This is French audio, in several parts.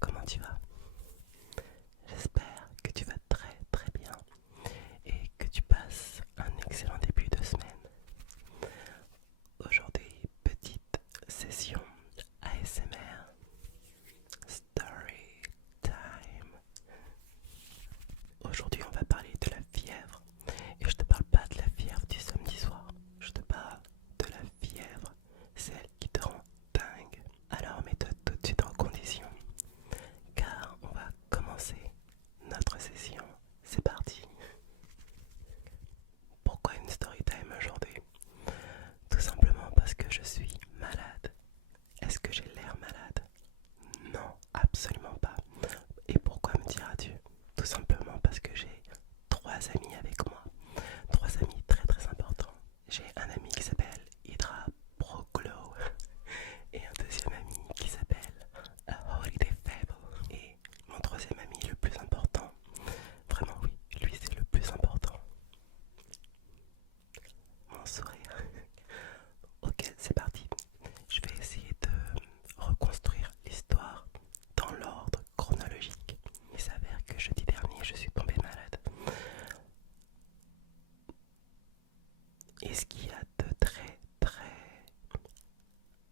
comment tu vas? J'espère que tu vas très très bien et que tu passes un excellent début de semaine. Aujourd'hui, petite session ASMR, Story Time. Aujourd'hui, on va parler de la fièvre. Et je te parle pas de la fièvre du samedi soir. Je te parle de la fièvre, celle qui te rend dingue. Alors mets-toi tout de suite en condition, car on va commencer notre session. C'est parti. Pourquoi une story time aujourd'hui? Tout simplement parce que je suis malade. Est-ce que j'ai l'air malade? Non, absolument pas. Et pourquoi me diras-tu? Tout simplement parce que j'ai trois amis avec moi. Trois amis très très importants. J'ai un ami qui s'appelle Hydra Proclo et un deuxième ami qui s'appelle A Holiday Fable. Et mon troisième ami le plus important, vraiment oui, lui c'est le plus important, mon sourire. Ok, c'est parti. Je vais essayer de reconstruire l'histoire dans l'ordre chronologique. Il s'avère que jeudi dernier, je suis tombé malade. Et ce qu'il y a de très très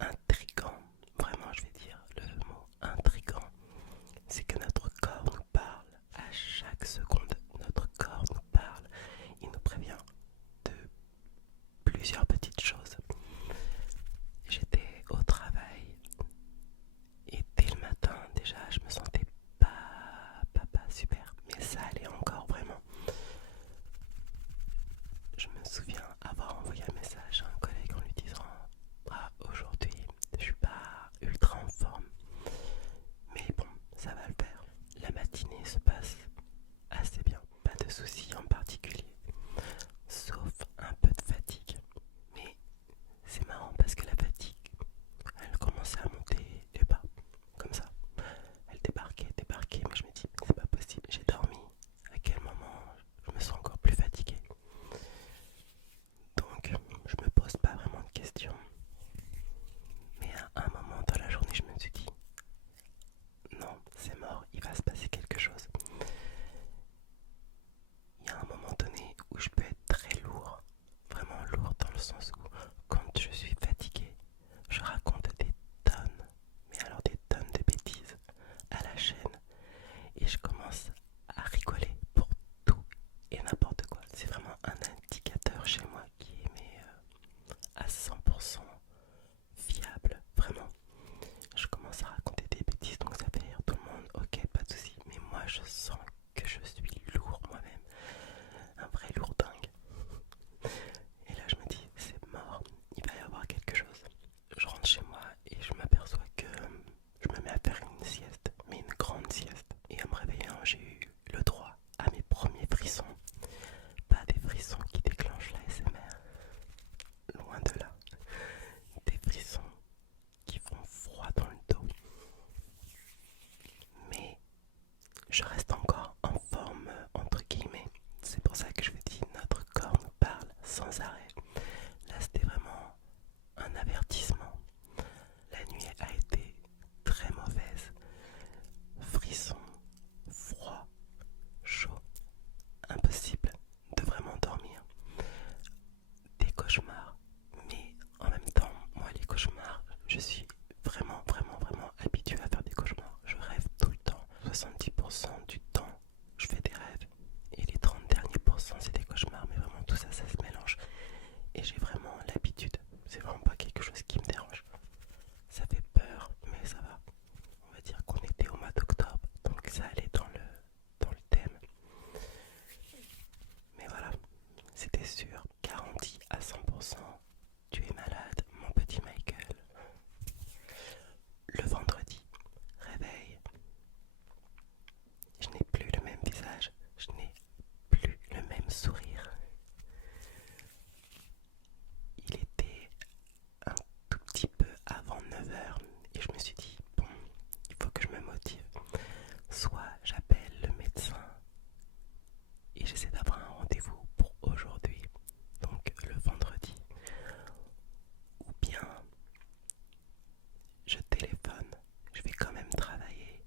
intriguant, vraiment je vais dire le mot intriguant, c'est que notre corps nous parle à chaque seconde. Notre corps nous parle, il nous prévient de plusieurs petites choses. J'étais au travail et dès le matin déjà je me sentais pas super, mais ça allait encore vraiment. Je me souviens avoir envoyé un message à un collègue en lui disant: ah, aujourd'hui je suis pas ultra en forme, mais bon, ça va le faire. La matinée se passe assez bien, pas de soucis en particulier, sauf un peu de fatigue. Mais c'est marrant parce que la fatigue, elle commençait à monter les bas, comme ça. Elle débarquait, mais je me dis, c'est pas possible, j'ai dormi. À quel moment je me sens encore plus fatiguée? Donc, je me pose pas vraiment de questions. Mais à un moment dans la journée, je me suis dit, non, c'est mort, il va se passer quelque chose. Il y a un moment donné où je peux être très lourd, vraiment lourd dans le sens où quand je suis fatigué, je raconte des tonnes, mais alors des tonnes de bêtises à la chaîne et je commence à rigoler pour tout et n'importe quoi. C'est vraiment un indicateur chez moi qui est à 100% fiable, vraiment. Je commence à raconter des bêtises donc ça fait rire tout le monde, ok, pas de soucis, mais moi je sens que je suis lourd moi-même, un vrai lourdingue. Et là je me dis, c'est mort, il va y avoir quelque chose. Je rentre chez moi et je m'aperçois que je me mets à faire une sieste, mais une grande sieste. Et en me réveillant, j'ai eu le droit à mes premiers frissons. Pas des frissons qui déclenchent la SMR, loin de là. Des frissons qui font froid dans le dos. Mais je reste encore en forme, entre guillemets. C'est pour ça que je vous dis, notre corps nous parle sans arrêt. Là, c'était vraiment un avertissement. La nuit a été très mauvaise. Frisson, froid, chaud, impossible de vraiment dormir. Des cauchemars, mais en même temps, moi les cauchemars, je suis vraiment habitué à faire des cauchemars. Je rêve tout le temps. 70% du temps, je fais des rêves. Et les 30 derniers pourcents, c'est des cauchemars. Mais vraiment, tout ça, ça se mélange. Et j'ai vraiment l'habitude. C'est vraiment pas quelque chose qui me dérange. Ça fait peur, mais ça va. On va dire qu'on était au mois d'octobre, donc ça allait dans le thème. Mais voilà, c'était sûr, garanti à 100%, tu es malade, mon petit Michael. Le vendredi, réveil, je n'ai plus le même visage, je n'ai plus le même sourire. Il était un tout petit peu avant 9h et je me suis dit, bon, il faut que je me motive. Soit j'appelle le médecin et j'essaie d'avoir un rendez-vous pour aujourd'hui, donc le vendredi, ou bien je téléphone, je vais quand même travailler,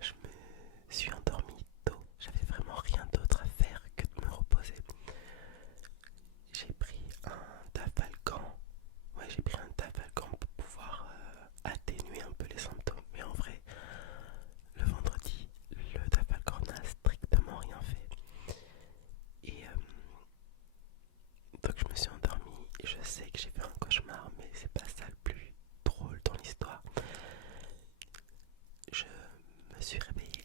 Je me suis endormie tôt. J'avais vraiment rien d'autre à faire que de me reposer. J'ai pris un Tafalgan. Ouais, j'ai pris un Tafalgan pour pouvoir atténuer un peu les symptômes. Mais en vrai, le vendredi, le Tafalgan n'a strictement rien fait. Et donc je me suis endormie. Et je sais que j'ai fait un cauchemar, mais c'est pas ça le plus drôle dans l'histoire. Je me suis réveillée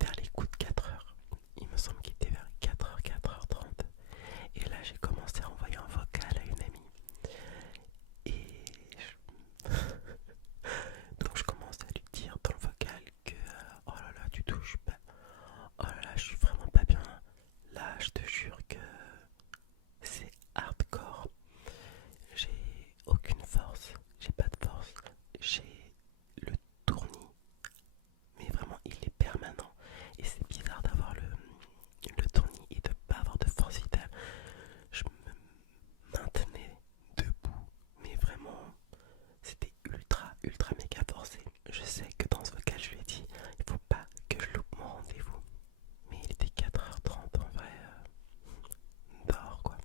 vers les coups de 4 heures. Il me semble qu'il était vers 4h, 4h30. Et là, j'ai commencé à envoyer un vocal à une amie. Et donc, je commence à lui dire dans le vocal que oh là là, tu touches pas. Oh là là, je suis vraiment pas bien. Là, je te jure que c'est hardcore. J'ai aucune force. J'ai pas de force. J'ai le tournis. Mais vraiment, il est permanent. Et c'est bizarre d'avoir le tournis et de pas avoir de force vitale. Je me maintenais debout, mais vraiment, c'était ultra méga forcé. Je sais que dans ce vocal, je lui ai dit, il faut pas que je loupe mon rendez-vous. Mais il était 4h30 en vrai, dehors quoi.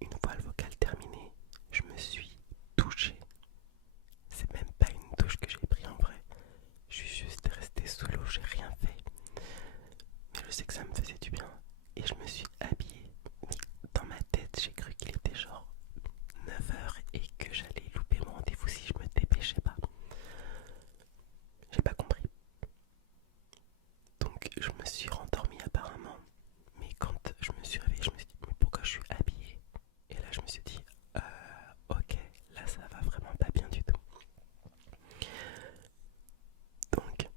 Une fois le vocal terminé, je me suis touché. C'est même pas une douche que j'ai pris en vrai. Je suis juste resté sous l'eau, j'ai rien fait. Mais je sais que ça me faisait du bien. Et je me suis habillée. Dans ma tête, j'ai cru qu'il était genre 9h et que j'allais louper mon rendez-vous si je me dépêchais pas. J'ai pas compris. Donc je me suis rendormie apparemment. Mais quand je me suis réveillée, je me suis dit mais pourquoi je suis habillée? Et là je me suis dit ok, là ça va vraiment pas bien du tout. Donc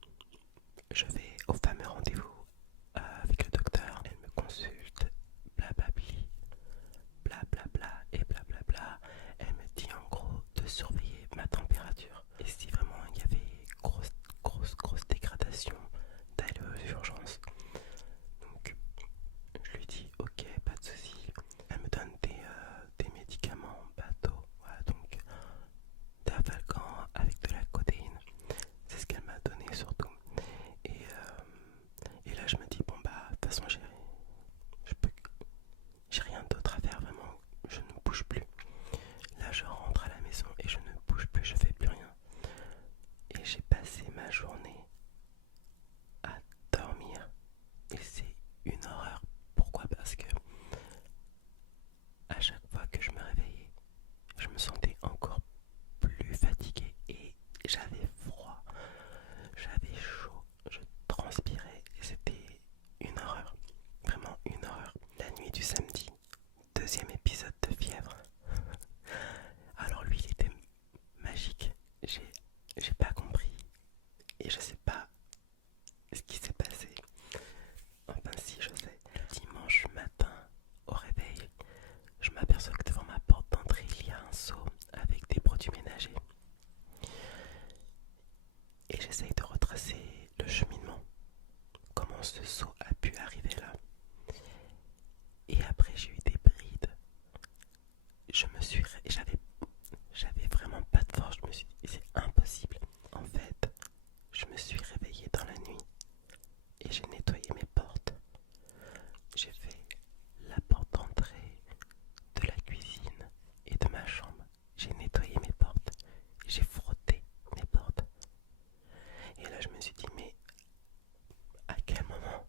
je vais au fameux rendez-vous avec le docteur. Elle me consulte, blablabli, blablabla et blablabla. Elle me dit en gros de surveiller ma température. Et si vraiment il y avait grosse dégradation, d'aller aux urgences. Donc je lui dis ok, pas de souci. Elle me donne des médicaments bateau. Voilà, donc Dafalgan avec de la codéine. C'est ce qu'elle m'a donné surtout. Et là je me dis bon bah de toute façon j'ai rien d'autre à faire vraiment. Je ne bouge plus. Là je rentre à la maison et je ne bouge plus, je fais plus rien. Et j'ai passé ma journée à dormir. Et c'est une horreur. Pourquoi? Parce que à chaque fois que je me réveillais, je me sentais encore plus fatigué et j'avais froid, j'avais chaud, je transpirais et c'était une horreur, vraiment une horreur. La nuit du samedi, deuxième épisode de fièvre. Alors lui, il était magique. J'ai pas compris et je sais pas ce qui s'est passé. Enfin si, je sais. Dimanche matin, au réveil, je m'aperçois que devant ma porte d'entrée, il y a un seau avec des produits ménagers. Et j'essaye de retracer le cheminement. Comment ce seau a pu arriver là? Et après, j'ai eu des brides. J'avais vraiment pas de force. Je me suis dit, c'est impossible. En fait, je me suis réveillée dans la nuit et j'ai nettoyé mes portes. J'ai fait la porte d'entrée de la cuisine et de ma chambre. J'ai nettoyé mes portes. J'ai frotté mes portes. Et là, je me suis dit, mais à quel moment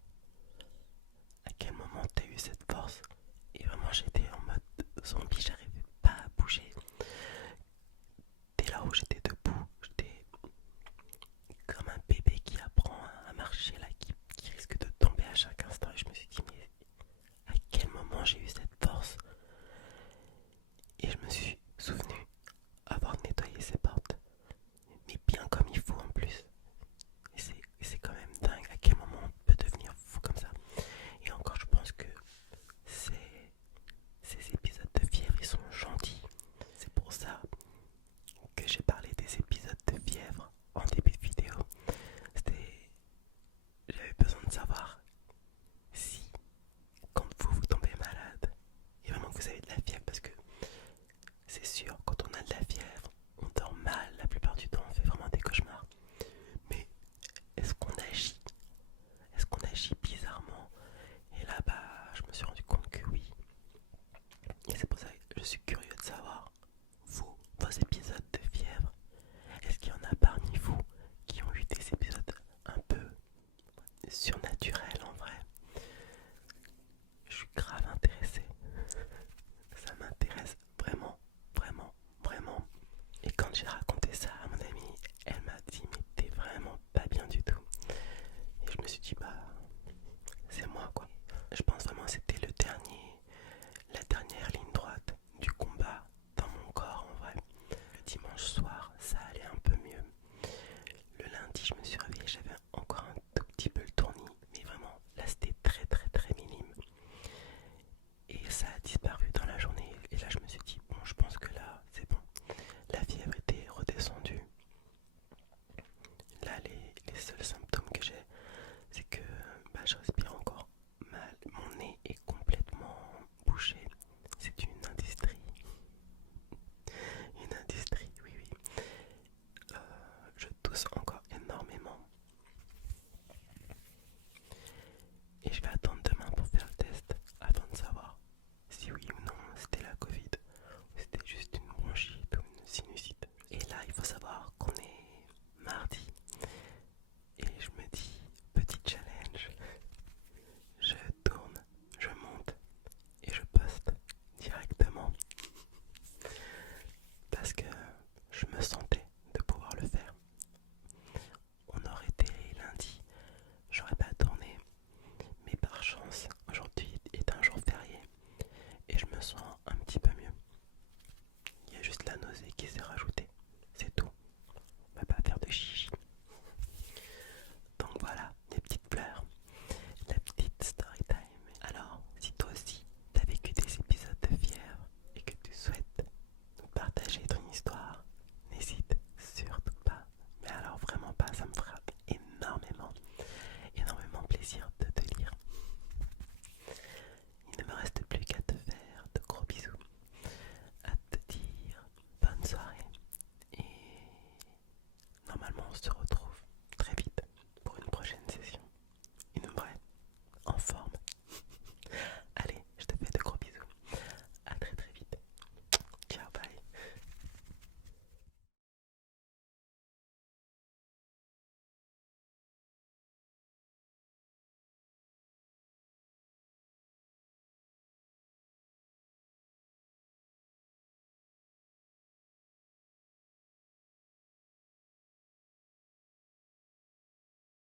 Les seuls symptômes que j'ai, c'est que je respire